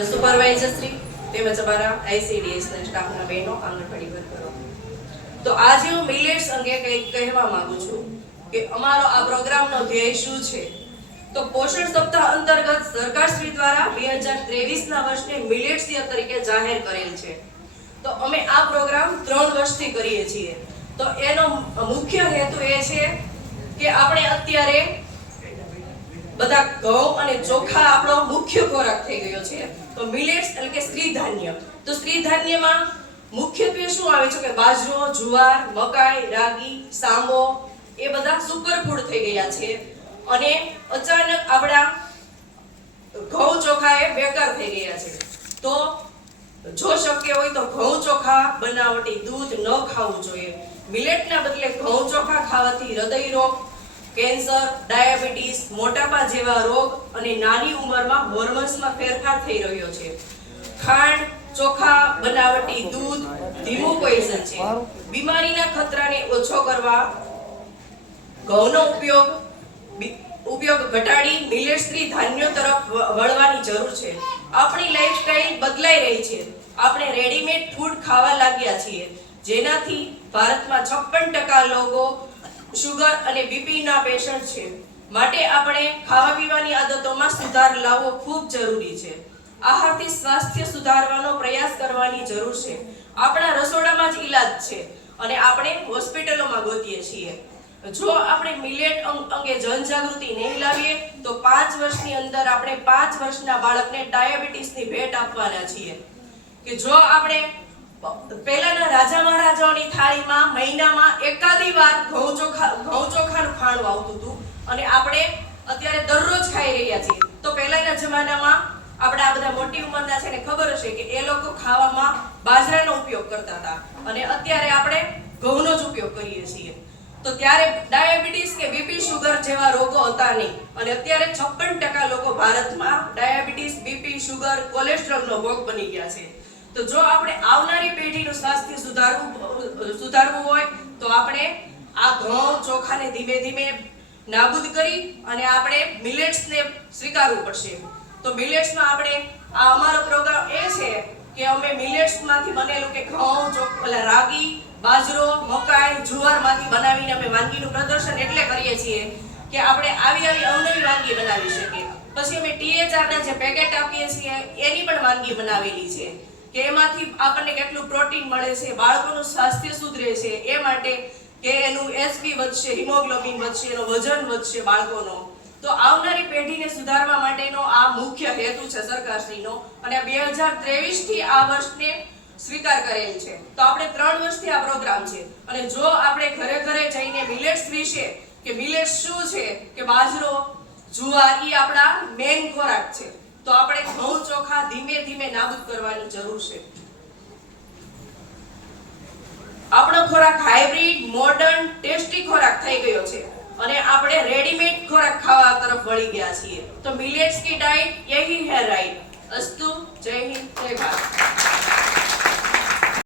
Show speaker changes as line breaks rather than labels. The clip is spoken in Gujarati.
સુપરવાઇઝર શ્રી તેમજ અમારા આઈસીડીએસના સ્ટાફના બહેનો આંગણવાડી વર્કરો. તો આજે હું મિલેટ્સ અંગે કંઈક કહેવા માંગુ છું કે અમારો આ પ્રોગ્રામનો ધ્યેય શું છે? તો પોષણ સપ્તાહ અંતર્ગત સરકારશ્રી દ્વારા બે હજાર ત્રેવીસના વર્ષને મિલેટ્સ યર તરીકે જાહેર કરેલ છે. તો અમે આ પ્રોગ્રામ ત્રણ વર્ષથી કરીએ છીએ. તો એનો મુખ્ય હેતુ એ છે કે આપણે અત્યારે બધા ઘઉં અને ચોખા આપણો મુખ્ય ખોરાક થઈ ગયો છે. તો મિલેટ્સ એટલે કે સ્ત્રી ધાન્ય. તો સ્ત્રી ધાન્યમાં મુખ્યત્વે શું આવે છે? કે બાજરો, જુવાર, મકાઈ, રાગી સાંબો એ બધા સુપર ફૂડ થઈ ગયા છે. અને અચાનક આપણા ઘઉં ચોખા એ બેકાર થઈ ગયા છે. તો જો શક્ય હોય તો ઘઉં ચોખા બનાવટી દૂધ ન ખાવું જોઈએ. મિલેટના બદલે ઘઉં ચોખા ખાવાથી હૃદય રોગ કેન્સર, ડાયાબિટીસ, મોટાપા જેવા રોગ અને નાની ઉંમરમાં હોર્મોન્સમાં ફેરફાર થઈ રહ્યો છે. ખાંડ, ચોખા, બનાવટી, દૂધ, ધીમું પોઈઝન છે. બીમારીના ખતરાને ઓછો કરવા, ઘઉંનો ઉપયોગ ઉપયોગ ઘટાડી મિલેટ્સની ધાન્યો તરફ વળવાની જરૂર છે. આપણી લાઈફસ્ટાઈલ બદલાઈ રહી છે. આપણે રેડીમેડ ફૂડ ખાવા લાગ્યા છીએ. જેનાથી ભારતમાં છપ્પન ટકા લોકો શુગર અને બીપીના પેશન્ટ છે. માટે આપણે ખાવા પીવાની આદતોમાં સુધાર લાવવો ખૂબ જરૂરી છે. આહારથી સ્વાસ્થ્ય સુધારવાનો પ્રયાસ કરવાની જરૂર છે. આપણા રસોડામાં જ ઈલાજ છે અને આપણે હોસ્પિટલોમાં ગોતીએ છીએ. જો આપણે મિલેટ અંગે જનજાગૃતિ નહીં લાવીએ, તો પાંચ વર્ષની અંદર આપણે પાંચ વર્ષના બાળકને ડાયાબિટીસની ભેટ આપવાના છીએ. કે જો આપણે પહેલાના રાજા મહારાજાઓની થાળીમાં મહિનામાં એકાદી વાર ઘઉં ચોખા ઘઉં ચોખાનું ખાણું આવતું હતું. અને આપણે અત્યારે દરરોજ ખાઈ રહ્યા છીએ. તો પહેલાના જમાનામાં આપણે આ બધા મોટી ઉંમરના છે ને ખબર હશે કે એ લોકો ખાવામાં બાજરાનો ઉપયોગ કરતા હતા. અને અત્યારે આપણે ઘઉંનો જ ઉપયોગ કરીએ છીએ. તો ત્યારે ડાયાબિટીસ કે બીપી શુગર જેવા રોગો હતા નહીં. અને અત્યારે છપ્પન ટકા લોકો ભારતમાં ડાયાબિટીસ, બીપી શુગર કોલેસ્ટ્રોલનો ભોગ બની ગયા છે. તો જો આપણે આવનારી પેઢીનું સ્વાસ્થ્ય સુધારવું સુધારવું હોય, તો આપણે આ ઘઉં ચોખાને ધીમે ધીમે નાબૂદ કરી અને આપણે મિલેટ્સને સ્વીકારવું પડશે. તો મિલેટ્સમાં આપણે, આ અમારો પ્રોગ્રામ એ છે કે અમે મિલેટ્સમાંથી બનેલું કે ઘઉં, ચોખ રાગી, બાજરો, મકાઈ, જુવારમાંથી બનાવીને અમે વાનગીનું પ્રદર્શન એટલે કરીએ છીએ કે આપણે આવી આવી અવનવી વાનગી બનાવી શકીએ. પછી અમે ટીએચઆરના જે પેકેટ આપીએ છીએ, એની પણ વાનગી બનાવેલી છે. કે એમાંથી આપણને કેટલું પ્રોટીન મળે છે, બાળકોનું સ્વાસ્થ્ય સુધરે છે, એ માટે કે એનું એસપી વધશે, હિમોગ્લોબિન વધશે, એનું વજન વધશે બાળકોનો. તો આવનારી પેઢીને સુધારવા માટેનો આ મુખ્ય હેતુ છે સરકારશ્રીનો અને બે હજાર ત્રેવીસથી આ વર્ષને સ્વીકાર કરેલ છે. તો આપણે ત્રણ વર્ષથી આ પ્રોગ્રામ છે. અને જો આપણે ઘરે ઘરે જઈને મિલેટ્સ વિશે કે મિલેટ્સ શું છે, કે બાજરો, જુવાર એ આપણા મેઇન ખોરાક છે. તો આપણે ચોખા ધીમે ધીમે નાબૂદ કરવાની જરૂર છે. આપણો ખોરાક હાઇબ્રિડ મોડર્ન ટેસ્ટી ખોરાક થઈ ગયો છે અને આપણે રેડીમેડ ખોરાક ખાવા તરફ વળી ગયા છીએ. તો મિલેટ્સની ડાયટ યહી હે રાઈટ અસ્તુ, જય હિન્દ, જય ભારત.